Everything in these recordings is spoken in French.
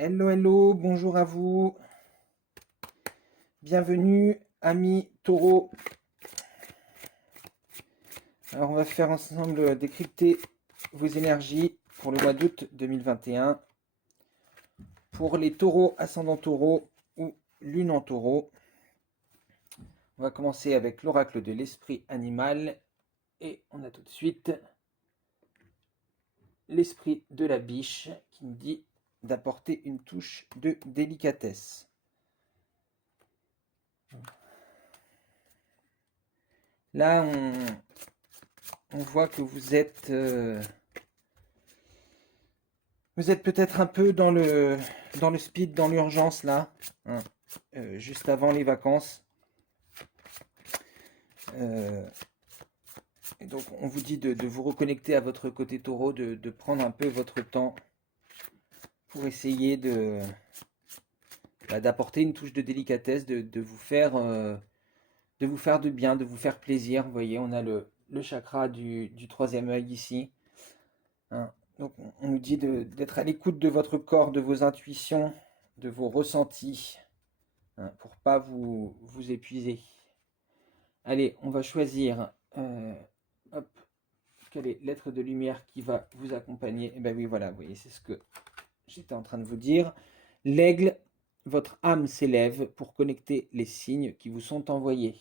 Hello, hello, bonjour à vous. Bienvenue, amis taureaux. Alors, on va faire ensemble décrypter vos énergies pour le mois d'août 2021. Pour les taureaux, ascendant taureau ou lune en taureau. On va commencer avec l'oracle de l'esprit animal. Et on a tout de suite l'esprit de la biche qui nous dit d'apporter une touche de délicatesse. Là, on voit que vous êtes peut-être un peu dans le speed, dans l'urgence là, hein, juste avant les vacances. Et donc on vous dit de vous reconnecter à votre côté taureau, de prendre un peu votre temps pour essayer d'apporter une touche de délicatesse, de vous faire du bien, de vous faire plaisir. Vous voyez, on a le chakra du troisième œil ici. Hein. Donc on nous dit d'être à l'écoute de votre corps, de vos intuitions, de vos ressentis, hein, pour pas vous épuiser. Allez, on va choisir hop, quelle est l'être de lumière qui va vous accompagner. Et ben oui, voilà, vous voyez, c'est ce que j'étais en train de vous dire. L'aigle, votre âme s'élève pour connecter les signes qui vous sont envoyés.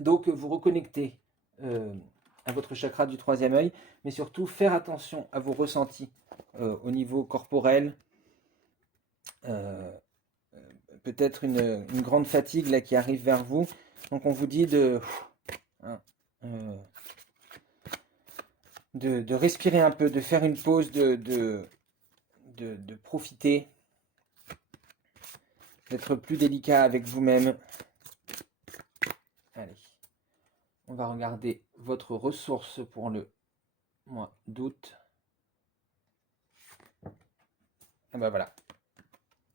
Donc vous reconnectez à votre chakra du troisième œil, mais surtout faire attention à vos ressentis au niveau corporel. Peut-être une grande fatigue là qui arrive vers vous. Donc on vous dit hein, de respirer un peu, de faire une pause, de profiter, d'être plus délicat avec vous-même. Allez, on va regarder votre ressource pour le mois d'août. Et ben voilà,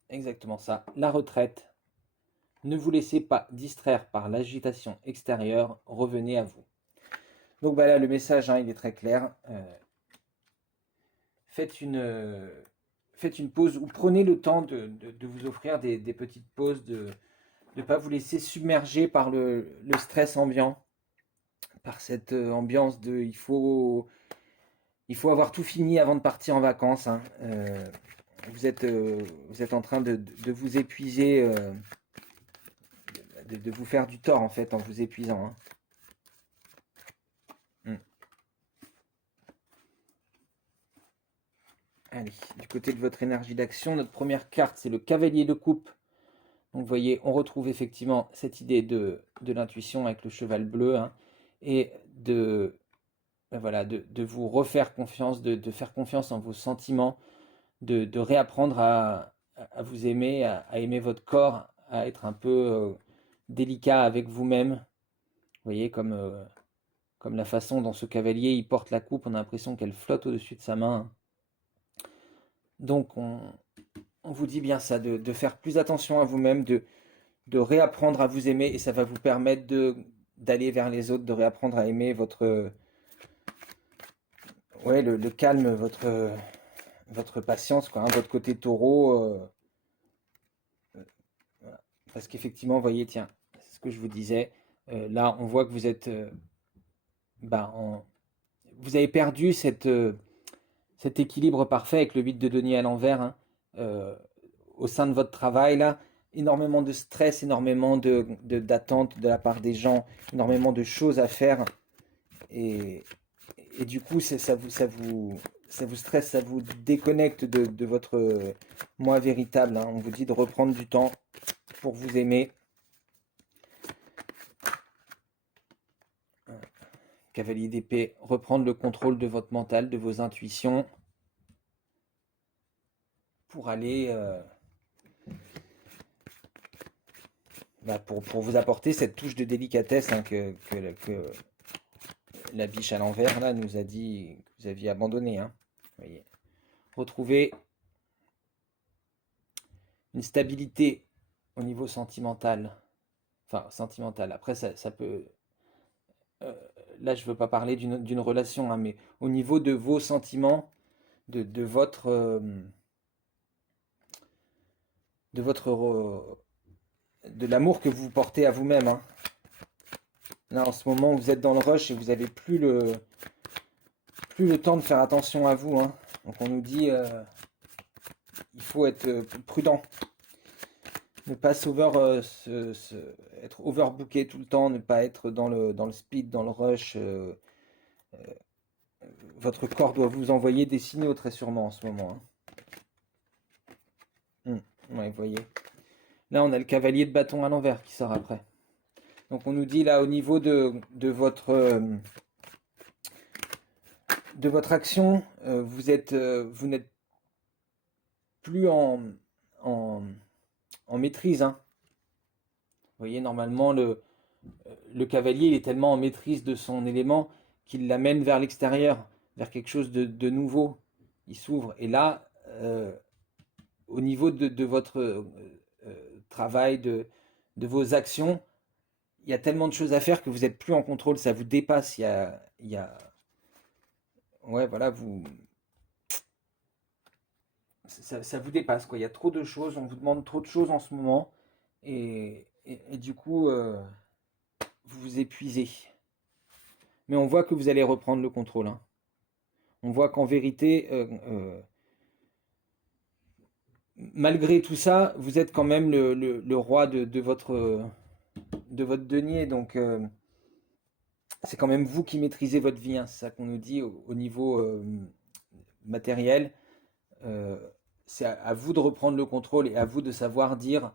exactement ça. La retraite. Ne vous laissez pas distraire par l'agitation extérieure, revenez à vous. Donc bah là, le message, hein, il est très clair. Faites une pause ou prenez le temps de vous offrir des petites pauses, de ne pas vous laisser submerger par le stress ambiant, par cette ambiance de il faut avoir tout fini avant de partir en vacances. Hein. Vous êtes en train de vous épuiser, de vous faire du tort en fait en vous épuisant. Hein. Allez, du côté de votre énergie d'action, notre première carte, c'est le cavalier de coupe. Donc vous voyez, on retrouve effectivement cette idée de l'intuition avec le cheval bleu, hein, et voilà, de vous refaire confiance, de faire confiance en vos sentiments, de réapprendre à vous aimer, à aimer votre corps, à être un peu délicat avec vous-même. Vous voyez, comme la façon dont ce cavalier il porte la coupe, on a l'impression qu'elle flotte au-dessus de sa main. Donc on vous dit bien ça, de faire plus attention à vous-même, de réapprendre à vous aimer, et ça va vous permettre d'aller vers les autres, de réapprendre à aimer le calme, votre patience, quoi, hein, votre côté taureau. Voilà. Parce qu'effectivement, vous voyez, tiens, c'est ce que je vous disais, là on voit que vous êtes, vous avez perdu cet équilibre parfait avec le 8 de denier à l'envers, hein, au sein de votre travail, là, énormément de stress, énormément d'attentes de la part des gens, énormément de choses à faire. Et du coup, ça vous stresse, ça vous déconnecte de votre moi véritable. Hein. On vous dit de reprendre du temps pour vous aimer. Cavalier d'épée, reprendre le contrôle de votre mental, de vos intuitions, pour aller... pour vous apporter cette touche de délicatesse, hein, que la biche à l'envers là nous a dit que vous aviez abandonné. Hein. Voyez. Retrouver une stabilité au niveau sentimental. Enfin, sentimental. Après, ça peut... là, je ne veux pas parler d'une relation, hein, mais au niveau de vos sentiments, de votre, de votre, de l'amour que vous portez à vous-même, hein. Là, en ce moment, vous êtes dans le rush et vous n'avez plus le temps de faire attention à vous, hein. Donc on nous dit, il faut être prudent, ne pas être overbooké tout le temps, ne pas être dans le speed, dans le rush. Votre corps doit vous envoyer des signaux très sûrement en ce moment, hein. Ouais, vous voyez. Là, on a le cavalier de bâton à l'envers qui sort après. Donc on nous dit là au niveau de votre action, vous n'êtes plus en maîtrise, hein. Vous voyez, normalement, le cavalier, il est tellement en maîtrise de son élément qu'il l'amène vers l'extérieur, vers quelque chose de nouveau. Il s'ouvre. Et là, au niveau de votre travail, de vos actions, il y a tellement de choses à faire que vous n'êtes plus en contrôle, ça vous dépasse. Ouais, voilà, ça vous dépasse, quoi. Il y a trop de choses, on vous demande trop de choses en ce moment, et du coup, vous vous épuisez. Mais on voit que vous allez reprendre le contrôle, hein. On voit qu'en vérité, malgré tout ça, vous êtes quand même le roi de votre denier, donc c'est quand même vous qui maîtrisez votre vie, hein. C'est ça qu'on nous dit au niveau matériel. Euh, c'est à vous de reprendre le contrôle et à vous de savoir dire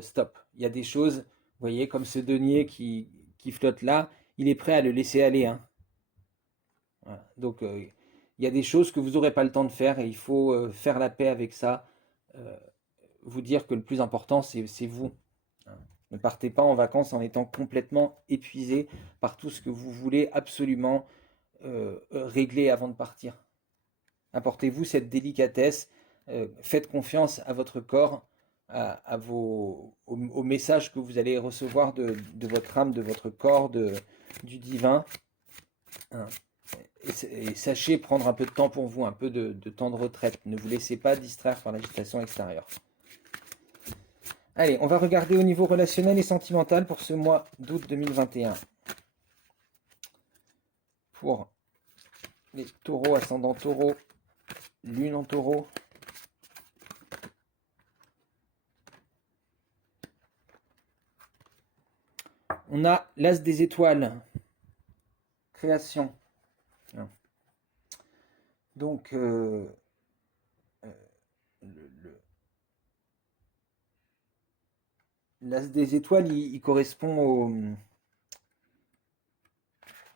stop. Il y a des choses, vous voyez, comme ce denier qui flotte là, il est prêt à le laisser aller, hein. Voilà. Donc il y a des choses que vous n'aurez pas le temps de faire et il faut faire la paix avec ça. Euh, Vous dire que le plus important, c'est vous, hein. Ne partez pas en vacances en étant complètement épuisé par tout ce que vous voulez absolument régler avant de partir. Apportez-vous cette délicatesse, faites confiance à votre corps, aux messages que vous allez recevoir de votre âme, de votre corps, du divin, hein. Et sachez prendre un peu de temps pour vous, un peu de temps de retraite. Ne vous laissez pas distraire par l'agitation extérieure. Allez, on va regarder au niveau relationnel et sentimental pour ce mois d'août 2021. Pour les taureaux, ascendant taureau, lune en taureau. On a l'as des étoiles, création. Donc, l'as des étoiles, il correspond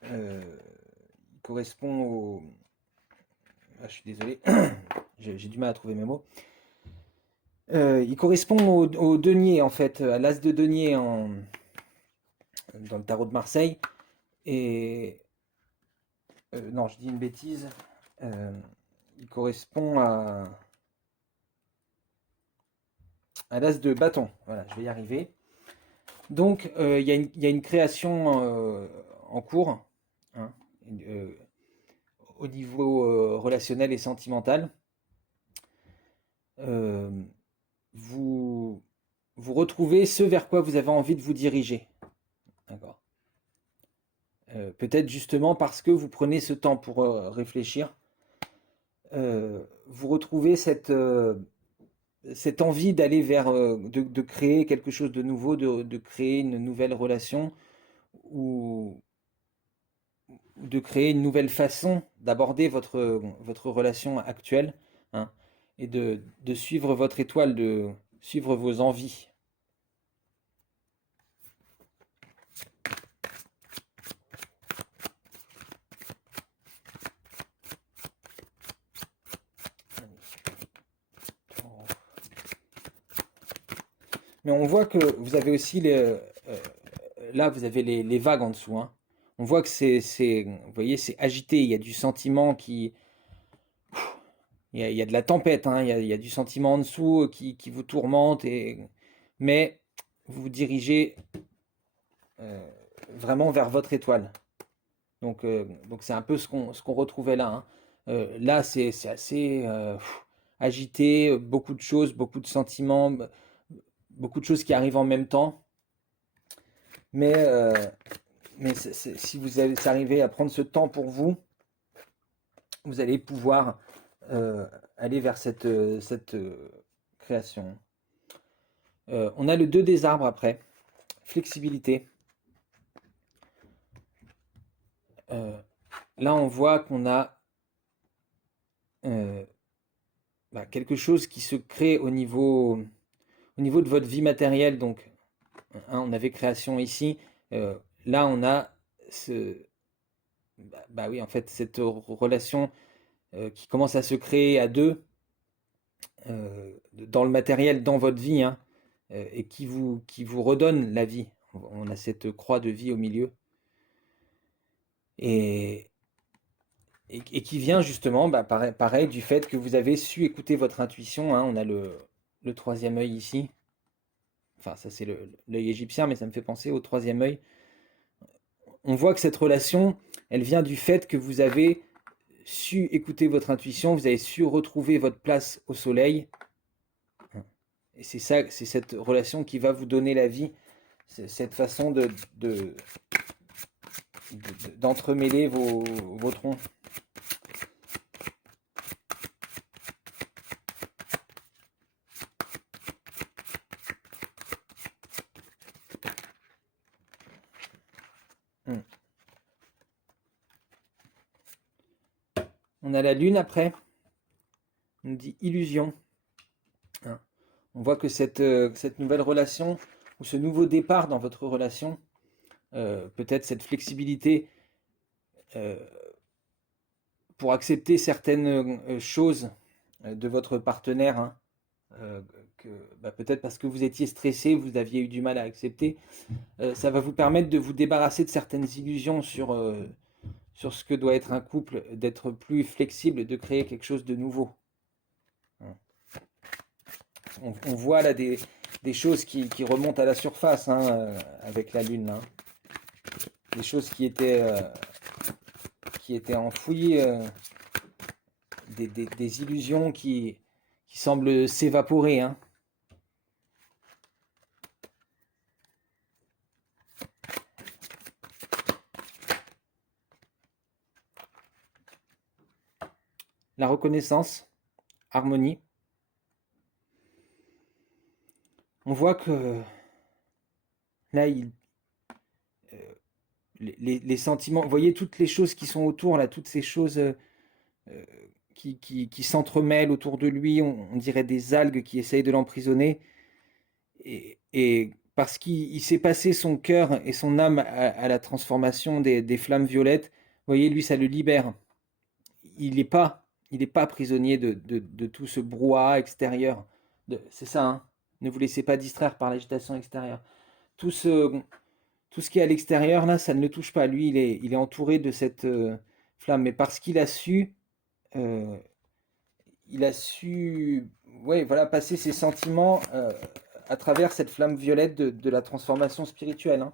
il correspond au... Ah, je suis désolé, j'ai du mal à trouver mes mots. Il correspond au denier, en fait, à l'as de denier dans le tarot de Marseille. Et non, je dis une bêtise. Il correspond à l'as de bâton. Voilà, je vais y arriver. Donc, il y a une création en cours, hein, au niveau relationnel et sentimental. Euh, vous, vous retrouvez ce vers quoi vous avez envie de vous diriger. D'accord. Peut-être justement parce que vous prenez ce temps pour réfléchir, vous retrouvez cette envie d'aller vers, de créer quelque chose de nouveau, de créer une nouvelle relation ou de créer une nouvelle façon d'aborder votre relation actuelle, hein, et de suivre votre étoile, de suivre vos envies. Mais on voit que vous avez aussi là, vous avez les vagues en dessous, hein. On voit que vous voyez, c'est agité. Il y a du sentiment il y a de la tempête, hein. Il y a du sentiment en dessous qui vous tourmente mais vous vous dirigez vraiment vers votre étoile. Donc c'est un peu ce qu'on retrouvait là, hein. Là, c'est assez agité, beaucoup de choses, beaucoup de sentiments, beaucoup de choses qui arrivent en même temps. Mais, si vous arrivez à prendre ce temps pour vous, vous allez pouvoir aller vers cette création. On a le 2 des arbres après, flexibilité. Là, on voit qu'on a quelque chose qui se crée au niveau de votre vie matérielle. Donc, hein, on avait création ici. Là, on a oui, en fait, cette relation qui commence à se créer à deux dans le matériel, dans votre vie, hein, et qui vous redonne la vie. On a cette croix de vie au milieu. Et, et qui vient justement, pareil, du fait que vous avez su écouter votre intuition, hein. On a le troisième œil ici. Enfin, ça c'est l'œil égyptien, mais ça me fait penser au troisième œil. On voit que cette relation, elle vient du fait que vous avez su écouter votre intuition, vous avez su retrouver votre place au soleil. Et c'est ça, c'est cette relation qui va vous donner la vie, cette façon d'entremêler vos troncs. Hmm. On a la lune après, on nous dit illusion. Hein. On voit que cette nouvelle relation, ou ce nouveau départ dans votre relation, peut-être cette flexibilité pour accepter certaines choses de votre partenaire, hein, que peut-être parce que vous étiez stressé, vous aviez eu du mal à accepter, ça va vous permettre de vous débarrasser de certaines illusions sur ce que doit être un couple, d'être plus flexible, de créer quelque chose de nouveau. On voit là des choses qui remontent à la surface, hein, avec la lune, hein. Des choses qui étaient enfouies, des illusions qui semblent s'évaporer, hein. La reconnaissance, harmonie. On voit que là, les sentiments, vous voyez toutes les choses qui sont autour, là, toutes ces choses qui s'entremêlent autour de lui, on dirait des algues qui essayent de l'emprisonner. Et parce qu'il s'est passé son cœur et son âme à la transformation des flammes violettes, vous voyez, lui, ça le libère. Il n'est pas prisonnier de tout ce brouhaha extérieur. C'est ça, hein. Ne vous laissez pas distraire par l'agitation extérieure. Tout ce, tout ce qui est à l'extérieur, là, ça ne le touche pas. Lui, il est entouré de cette flamme. Mais parce qu'il a su, euh, ouais, voilà, passer ses sentiments à travers cette flamme violette de la transformation spirituelle, hein,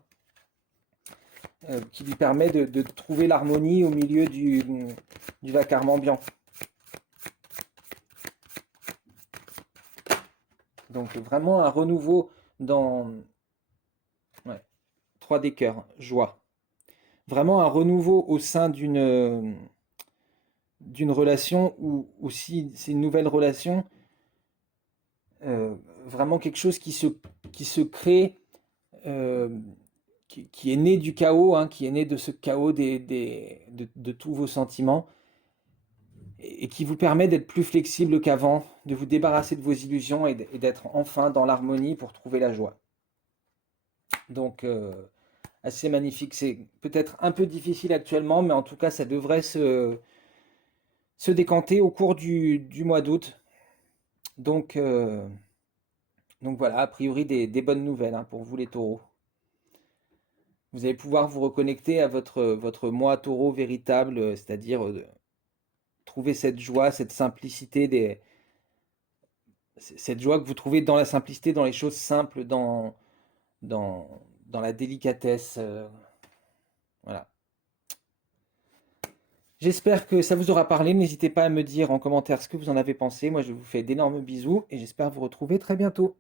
qui lui permet de trouver l'harmonie au milieu du vacarme ambiant. Donc vraiment un renouveau dans 3 des cœurs, joie. Vraiment un renouveau au sein d'une relation ou si c'est une nouvelle relation, vraiment quelque chose qui se crée, euh, qui est né du chaos, hein, qui est né de ce chaos de tous vos sentiments, et qui vous permet d'être plus flexible qu'avant, de vous débarrasser de vos illusions et d'être enfin dans l'harmonie pour trouver la joie. Donc, assez magnifique. C'est peut-être un peu difficile actuellement, mais en tout cas, ça devrait se décanter au cours du mois d'août. Donc, voilà, a priori des bonnes nouvelles, hein, pour vous les taureaux. Vous allez pouvoir vous reconnecter à votre moi taureau véritable, c'est-à-dire trouver cette joie, cette simplicité, cette joie que vous trouvez dans la simplicité, dans les choses simples, dans, dans la délicatesse. Voilà. J'espère que ça vous aura parlé. N'hésitez pas à me dire en commentaire ce que vous en avez pensé. Moi, je vous fais d'énormes bisous et j'espère vous retrouver très bientôt.